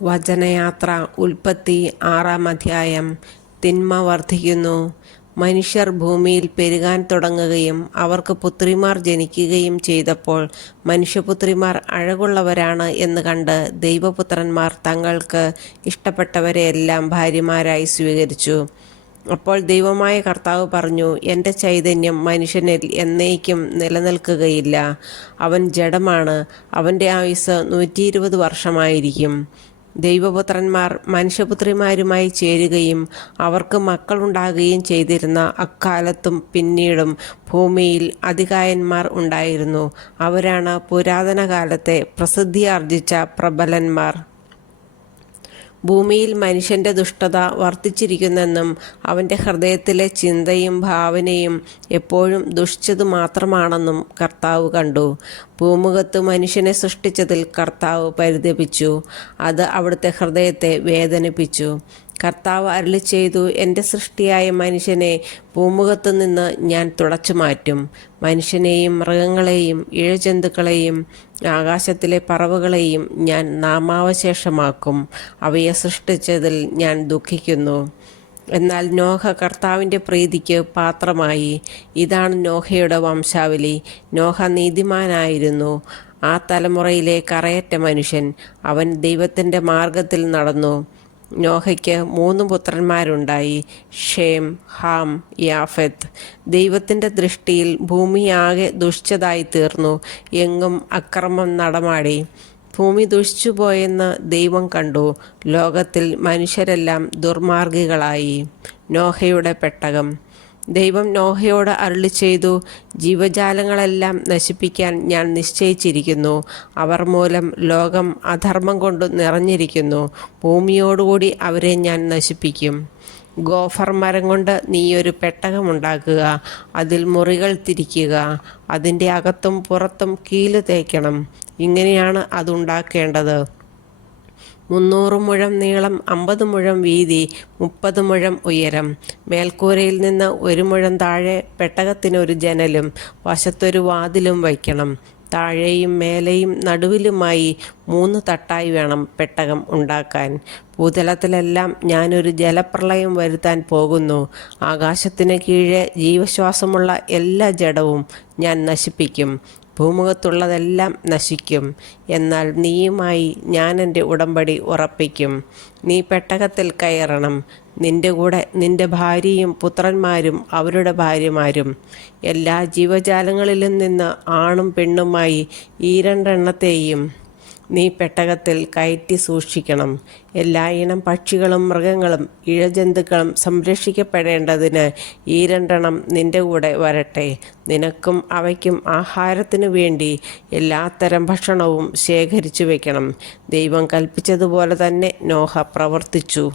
വചനയാത്ര ഉൽപ്പത്തി 6-ാം അധ്യായം. തിന്മ വർദ്ധിക്കുന്നു. മനുഷ്യർ ഭൂമിയിൽ പെരുകാൻ തുടങ്ങുകയും അവർക്ക് പുത്രിമാർ ജനിക്കുകയും ചെയ്തപ്പോൾ മനുഷ്യപുത്രിമാർ അഴകുള്ളവരാണ് എന്ന് കണ്ട് ദൈവപുത്രന്മാർ തങ്ങൾക്ക് ഇഷ്ടപ്പെട്ടവരെയെല്ലാം ഭാര്യമാരായി സ്വീകരിച്ചു. അപ്പോൾ ദൈവമായ കർത്താവ് പറഞ്ഞു, എൻ്റെ ചൈതന്യം മനുഷ്യനിൽ എന്നേക്കും നിലനിൽക്കുകയില്ല. അവൻ ജഡമാണ്. അവൻ്റെ ആയുസ്സ് 120 വർഷമായിരിക്കും. ദൈവപുത്രന്മാർ മനുഷ്യപുത്രിമാരുമായി ചേരുകയും അവർക്ക് മക്കളുണ്ടാകുകയും ചെയ്തിരുന്ന അക്കാലത്തും പിന്നീടും ഭൂമിയിൽ അതികായന്മാർ ഉണ്ടായിരുന്നു. അവരാണ് പുരാതന കാലത്തെ പ്രസിദ്ധിയാർജിച്ച പ്രബലന്മാർ. ഭൂമിയിൽ മനുഷ്യൻ്റെ ദുഷ്ടത വർദ്ധിച്ചിരിക്കുന്നെന്നും അവൻ്റെ ഹൃദയത്തിലെ ചിന്തയും ഭാവനയും എപ്പോഴും ദുഷിച്ചതു മാത്രമാണെന്നും കർത്താവ് കണ്ടു. ഭൂമുഖത്ത് മനുഷ്യനെ സൃഷ്ടിച്ചതിൽ കർത്താവ് പരിതപിച്ചു. അത് അവിടുത്തെ ഹൃദയത്തെ വേദനിപ്പിച്ചു. കർത്താവ് അരുളിച്ചെയ്തു, എൻ്റെ സൃഷ്ടിയായ മനുഷ്യനെ ഭൂമുഖത്തു നിന്ന് ഞാൻ തുടച്ചു മാറ്റും. മനുഷ്യനെയും മൃഗങ്ങളെയും ഇഴജന്തുക്കളെയും ആകാശത്തിലെ പറവകളെയും ഞാൻ നാമാവശേഷമാക്കും. അവയെ സൃഷ്ടിച്ചതിൽ ഞാൻ ദുഃഖിക്കുന്നു. എന്നാൽ നോഹ കർത്താവിൻ്റെ പ്രീതിക്ക് പാത്രമായി. ഇതാണ് നോഹയുടെ വംശാവലി. നോഹ നീതിമാനായിരുന്നു, ആ തലമുറയിലെ കറയറ്റ മനുഷ്യൻ. അവൻ ദൈവത്തിൻ്റെ മാർഗത്തിൽ നടന്നു. നോഹയ്ക്ക് 3 പുത്രന്മാരുണ്ടായി: ഷേം, ഹാം, യാഫെത്ത്. ദൈവത്തിൻ്റെ ദൃഷ്ടിയിൽ ഭൂമിയാകെ ദുഷിച്ചതായി തീർന്നു. എങ്ങും അക്രമം നടമാടി. ഭൂമി ദുഷിച്ചുപോയെന്ന് ദൈവം കണ്ടു. ലോകത്തിൽ മനുഷ്യരെല്ലാം ദുർമാർഗികളായി. നോഹയുടെ പെട്ടകം. ദൈവം നോഹയോട് അരുളിച്ചെയ്തു, ജീവജാലങ്ങളെല്ലാം നശിപ്പിക്കാൻ ഞാൻ നിശ്ചയിച്ചിരിക്കുന്നു. അവർ മൂലം ലോകം അധർമ്മം കൊണ്ട് നിറഞ്ഞിരിക്കുന്നു. ഭൂമിയോടുകൂടി അവരെ ഞാൻ നശിപ്പിക്കും. ഗോഫർ മരം കൊണ്ട് നീയൊരു പെട്ടകമുണ്ടാക്കുക. അതിൽ മുറികൾ തിരിക്കുക. അതിൻ്റെ അകത്തും പുറത്തും കീല് തേക്കണം. ഇങ്ങനെയാണ് അതുണ്ടാക്കേണ്ടത്. 300 മുഴം നീളം, 50 മുഴം വീതി, 30 മുഴം ഉയരം. മേൽക്കൂരയിൽ നിന്ന് 1 മുഴം താഴെ പെട്ടകത്തിനൊരു ജനലും വശത്തൊരു വാതിലും വയ്ക്കണം. താഴെയും മേലെയും നടുവിലുമായി 3 തട്ടായി വേണം പെട്ടകം ഉണ്ടാക്കാൻ. ഭൂതലത്തിലെല്ലാം ഞാനൊരു ജലപ്രളയം വരുത്താൻ പോകുന്നു. ആകാശത്തിന് കീഴെ ജീവശ്വാസമുള്ള എല്ലാ ജഡവും ഞാൻ നശിപ്പിക്കും. ഭൂമുഖത്തുള്ളതെല്ലാം നശിക്കും. എന്നാൽ നീയുമായി ഞാൻ എൻ്റെ ഉടമ്പടി ഉറപ്പിക്കും. നീ പെട്ടകത്തിൽ കയറണം. നിന്റെ കൂടെ നിന്റെ ഭാര്യയും പുത്രന്മാരും അവരുടെ ഭാര്യമാരും. എല്ലാ ജീവജാലങ്ങളിലും നിന്ന് ആണും പെണ്ണുമായി ഈ 2 എണ്ണത്തെയും നീ പെട്ടകത്തിൽ കയറ്റി സൂക്ഷിക്കണം. എല്ലാ ഇനം പക്ഷികളും മൃഗങ്ങളും ഇഴജന്തുക്കളും സംരക്ഷിക്കപ്പെടേണ്ടതിന് ഈ 2 എണ്ണം നിന്റെ കൂടെ വരട്ടെ. നിനക്കും അവയ്ക്കും ആഹാരത്തിനു വേണ്ടി എല്ലാത്തരം ഭക്ഷണവും ശേഖരിച്ചു വയ്ക്കണം. ദൈവം കൽപ്പിച്ചതുപോലെ തന്നെ നോഹ പ്രവർത്തിച്ചു.